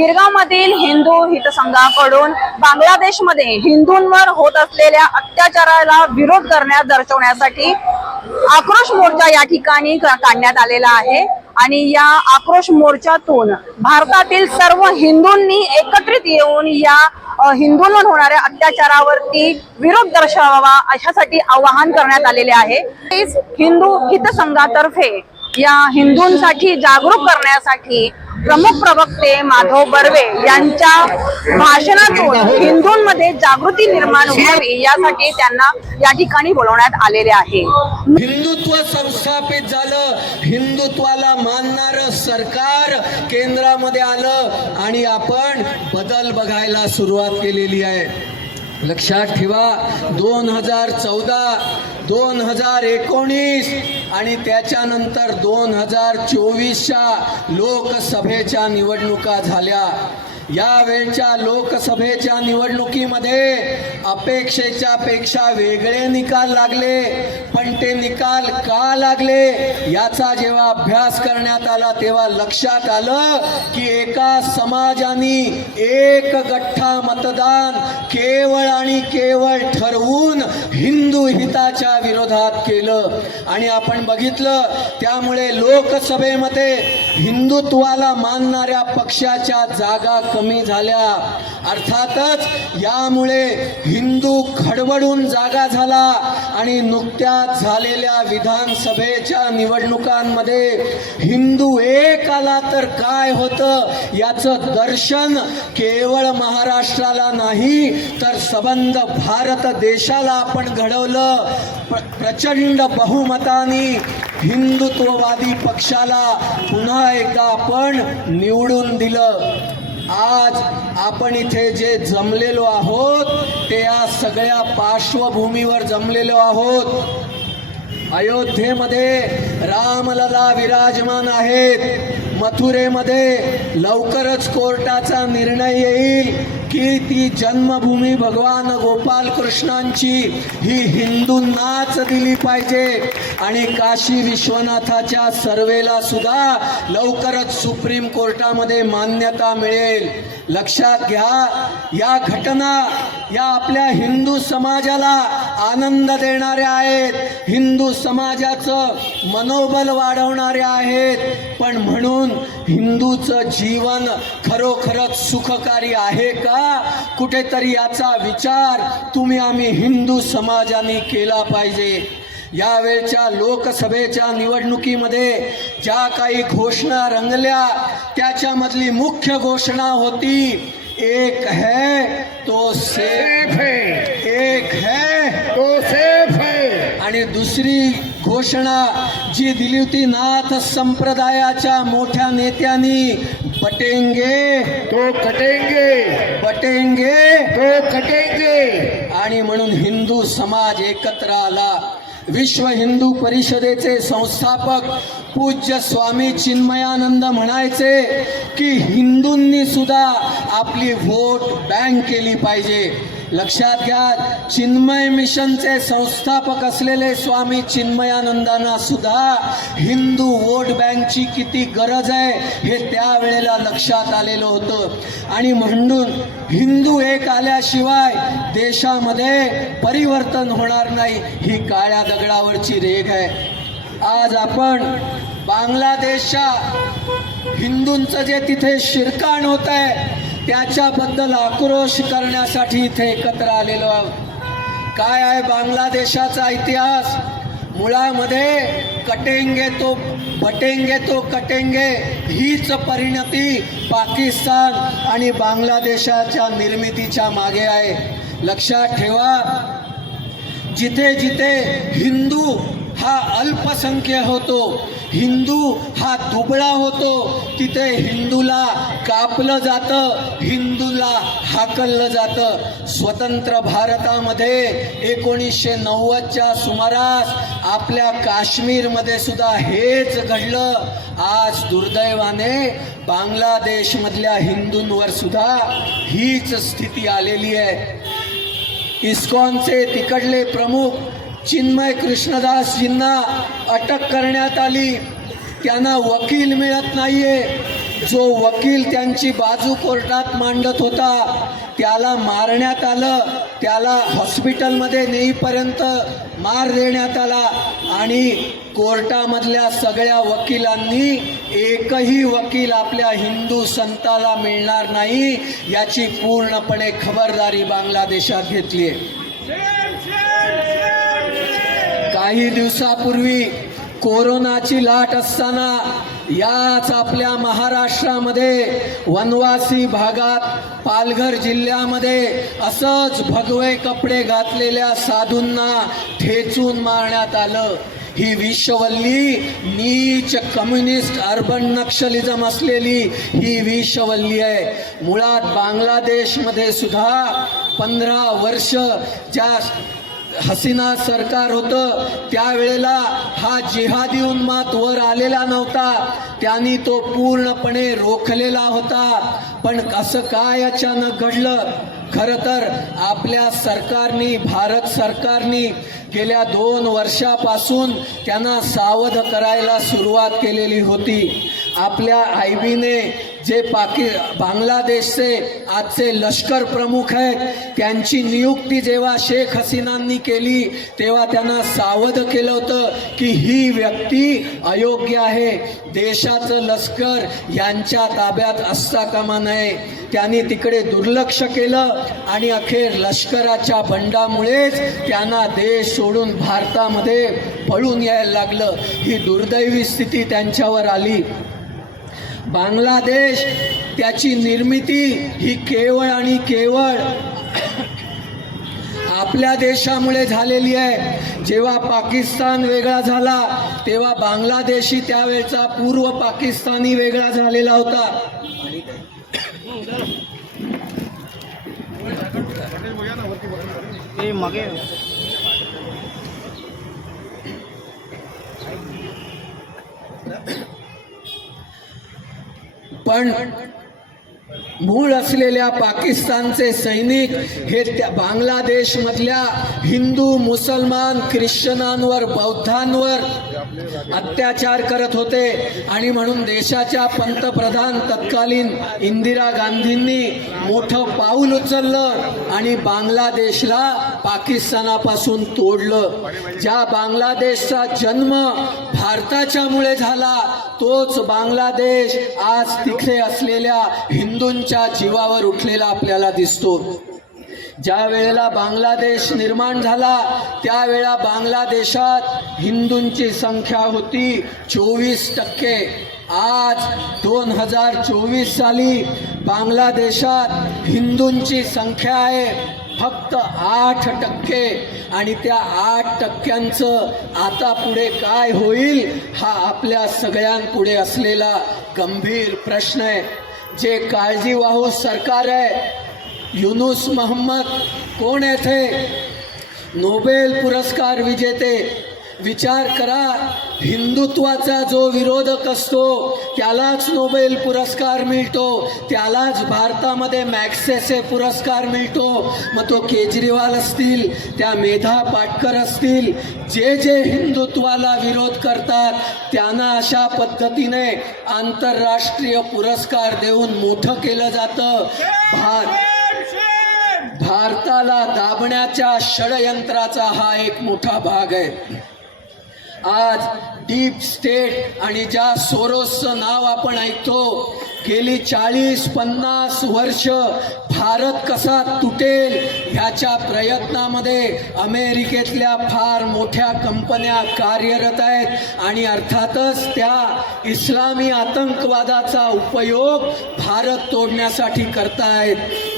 गिरगावमधील हिंदू हितसंघाकडून बांगलादेशमध्ये हिंदूंवर होत असलेल्या अत्याचाराला विरोध करण्यास दर्शवण्यासाठी आक्रोश मोर्चा या ठिकाणी काढण्यात आलेला आहे. आणि या आक्रोश मोर्चातून भारतातील सर्व हिंदूंनी एकत्रित येऊन या हिंदूंवर होणाऱ्या अत्याचारावरती विरोध दर्शवावा अशासाठी आवाहन करण्यात आलेले आहे. हिंदू हितसंघातर्फे या हिंदूंसाठी जागरूक करण्यासाठी प्रमुख प्रवक्ते माधव बर्वे यांच्या भाषणातून हिंदूंमध्ये जागृती निर्माण व्हावी यासाठी त्यांना या ठिकाणी बोलवण्यात आलेले आहे. हिंदुत्व संस्थापित झालं हिंदुत्वाला मानणार सरकार केंद्रामध्ये आलं आणि आपण बदल बघायला सुरुवात केलेली आहे. लक्षात ठेवा दोन हजार चौदा दोन हजार एकोणीस आणि त्याच्यानंतर दोन हजार चोवीसच्या लोकसभेच्या निवडणुका झाल्या. यावेळच्या लोकसभेच्या निवडणुकीमध्ये अपेक्षेच्या पेक्षा वेगळे निकाल लागले पण ते निकाल का लागले याचा जेव्हा अभ्यास करण्यात आला तेव्हा लक्षात आलं की एका समाजाने एक गठ्ठा मतदान केवळ आणि केवळ ठरवून हिंदू हिताच्या विरोधात केलं. आणि आपण बघितलं त्यामुळे लोकसभेमध्ये हिंदुत्वाला मानणाऱ्या पक्षाच्या जागा कमी झाल्या. अर्थातच यामुळे हिंदू खडबडून जागा झाला आणि नुकत्याच झालेल्या विधानसभेच्या निवडणुकांमध्ये हिंदू एक आला तर काय होतं याचं दर्शन केवळ महाराष्ट्राला नाही तर सबंध भारत देशाला आपण घडवलं. प्रचंड बहुमताने हिंदुत्ववादी पक्षाला पुन्हा एकदा आपण निवडून दिलं. आज आपण इथे जे जमलेलो आहोत ते या सगळ्या पार्श्वभूमीवर जमलेलो आहोत. अयोध्येमध्ये रामलला विराजमान आहेत. मथुरेमध्ये लवकरच कोर्टाचा निर्णय येईल. की ती जन्मभूमी भगवान गोपाल कृष्णांची ही हिंदूंनाच दिली पाहिजे. आणि काशी विश्वनाथाच्या सर्वेला सुद्धा लवकरच सुप्रीम कोर्टामध्ये मान्यता मिळेल. लक्षात घ्या या घटना या आपल्या हिंदू समाजाला आनंद देणाऱ्या आहेत. हिंदू समाजाचं मनोबल वाढवणाऱ्या आहेत. पण म्हणून हिंदूचं जीवन खरोखरच सुखकारी आहे का? कुठेतरी याचा विचार तुम्ही आम्ही हिंदू समाजाने केला पाहिजे. यावेळच्या लोकसभेच्या निवडणुकीमध्ये ज्या काही घोषणा रंगल्या त्याच्यामधली मुख्य घोषणा होती एक है तो सेफ है. एक है तो सेफ है. आणि दुसरी घोषणा जी दिली होती नाथ संप्रदायाच्या मोठ्या नेत्यांनी बटेंगे. तो कटेंगे. बटेंगे. तो कटेंगे. आणि म्हणून हिंदू समाज एकत्र आला. विश्व हिंदू परिषदेचे संस्थापक पूज्य स्वामी चिन्मयानंद म्हणायचे की हिंदूंनी सुद्धा आपली व्होट बँक केली पाहिजे. लक्षात घ्या चिन्मय मिशनचे संस्थापक असलेले स्वामी चिन्मयानंदांना सुद्धा हिंदू वोट बँकची किती गरज आहे हे त्यावेळेला लक्षात आलेलं होतं. आणि म्हणून हिंदू एक आल्याशिवाय देशामध्ये परिवर्तन होणार नाही ही काळ्या दगडावरची रेघ आहे. आज आपण बांगलादेशच्या हिंदूंचं जे तिथे शिरकाण होत आहे त्याच्याबद्दल आक्रोश करण्यासाठी इथे एकत्र आलेलो आहोत. काय आहे बांगलादेशाचा इतिहास? मुळामध्ये कटेंगे तो बटेंगे तो कटेंगे हीच परिणती पाकिस्तान आणि बांगलादेशाच्या निर्मितीच्या मागे आहे. लक्षात ठेवा जिथे जिथे हिंदू हा अल्पसंख्य होतो. हिंदू हा दुबळा होतो. तिथे हिंदूला कापलं जातं हिंदूला हाकललं जातं. स्वतंत्र भारतामध्ये एकोणीसशे नव्वदच्या सुमारास आपल्या काश्मीरमध्ये सुद्धा हेच घडलं. आज दुर्दैवाने बांगलादेशमधल्या हिंदूंवर सुद्धा हीच स्थिती आलेली आहे. इस्कॉनचे तिकडले प्रमुख चिन्मय कृष्णदासजींना अटक करण्यात आली. त्यांना वकील मिळत नाहीये. जो वकील त्यांची बाजू कोर्टात मांडत होता त्याला मारण्यात आलं. त्याला हॉस्पिटलमध्ये नेईपर्यंत मार देण्यात आला आणि कोर्टामधल्या सगळ्या वकिलांनी एकही वकील आपल्या हिंदू संताला मिळणार नाही याची पूर्णपणे खबरदारी बांगलादेशात घेतली आहे काही दिवसापूर्वी कोरोनाची लाट असताना याच आपल्या महाराष्ट्रामध्ये वनवासी भागात पालघर जिल्ह्यामध्ये असंच भगवे कपडे घातलेल्या साधूंना ठेचून मारण्यात आलं. ही विषवल्ली नीच कम्युनिस्ट अर्बन नक्षलिझम असलेली ही विषवल्ली आहे. मुळात बांगलादेशमध्ये सुद्धा पंधरा वर्ष ज्या हसीना सरकार होतं त्यावेळेला हा जिहादी उन्माद वर आलेला नव्हता. त्यांनी तो पूर्णपणे रोखलेला होता. पण असं काय अचानक घडलं? खरं तर आपल्या सरकारनी भारत सरकारनी गेल्या दोन वर्षापासून त्यांना सावध करायला सुरुवात केलेली होती. आपल्या आय बीने जे पाकि बांगलादेशचे आजचे लष्कर प्रमुख आहेत त्यांची नियुक्ती जेव्हा शेख हसीनांनी केली तेव्हा त्यांना सावध केलं होतं की ही व्यक्ती अयोग्य आहे. देशाचं लष्कर यांच्या ताब्यात असता कामा नये. त्यांनी तिकडे दुर्लक्ष केलं आणि अखेर लष्कराच्या बंडामुळेच त्यांना देश सोडून भारतामध्ये पळून यायला लागलं. ही दुर्दैवी स्थिती त्यांच्यावर आली. बांगलादेश त्याची निर्मिती ही केवळ आणि केवळ आपल्या देशामुळे झालेली आहे. जेव्हा पाकिस्तान वेगळा झाला तेव्हा बांगलादेशी त्यावेळचा पूर्व पाकिस्तानी वेगळा झालेला होता. पण मूळ असलेल्या पाकिस्तानचे सैनिक हे त्या बांगलादेशमधल्या हिंदू मुसलमान ख्रिश्चनांवर बौद्धांवर अत्याचार करत होते. आणि म्हणून देशाच्या पंतप्रधान तत्कालीन इंदिरा गांधींनी मोठं पाऊल उचललं आणि बांगलादेशला पाकिस्तानापासून तोडलं. ज्या बांगलादेशचा जन्म भारताच्यामुळे झाला तोच बांगलादेश आज तिथे असलेल्या हिंदूंच्या जीवावर उठलेला आपल्याला दिसतो. ज्या वेळेला बांगलादेश निर्माण झाला त्यावेळा बांगलादेशात हिंदूंची संख्या होती चोवीस टक्के. आज दोन हजार चोवीस साली बांगलादेशात हिंदूंची संख्या आहे फक्त आठ टक्के. आणि त्या आठ टक्क्यांचं आता पुढे काय होईल हा आपल्या सगळ्यांपुढे असलेला गंभीर प्रश्न आहे. जे काळजीवाहू सरकार आहे युनुस मोहम्मद कोण येथे नोबेल पुरस्कार विजेते विचार करा हिंदुत्वाचा जो विरोधक असतो त्यालाच नोबेल पुरस्कार मिळतो त्यालाच भारतामध्ये मॅक्सेसे पुरस्कार मिळतो. मग तो केजरीवाल असतील त्या मेधा पाटकर असतील जे जे हिंदुत्वाला विरोध करतात त्यांना अशा पद्धतीने आंतरराष्ट्रीय पुरस्कार देऊन मोठं केलं जातं. भार भारताला दाबण्याच्या षडयंत्राचा हा एक मोठा भाग आहे. आज डीप स्टेट आणि ज्या सोरोसचं नाव आपण ऐकतो गेली चाळीस पन्नास वर्ष भारत कसा तुटेल ह्याच्या प्रयत्नामध्ये अमेरिकेतल्या फार मोठ्या कंपन्या कार्यरत आहेत. आणि अर्थातच त्या इस्लामी आतंकवादाचा उपयोग भारत तोडण्यासाठी करतायत.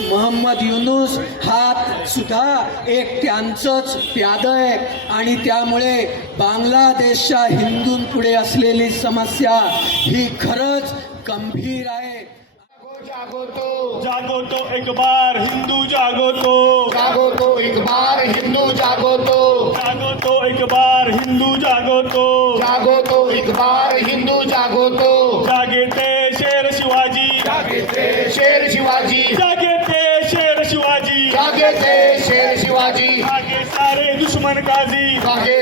मोहम्मद युनुस हा सुद्धा एक त्यांचंच प्याद आहे आणि त्यामुळे बांगलादेशच्या हिंदूंपुढे असलेली समस्या ही खरंच गंभीर आए। जागो तो। जागो तो एक बार हिंदू जागो तो। जागो तो एक बार हिंदू जागो तो। जागो तो एक बार हिंदू जागो तो। जागो तो एक बार हिंदू जागो तो। जागे ते शेर शिवाजी। जागे ते शेर शिवाजी। जागे ते शेर शिवाजी। जागे ते शेर शिवाजी। आगे सारे दुश्मन काजी। भागे सारे दुश्मन काजी आगे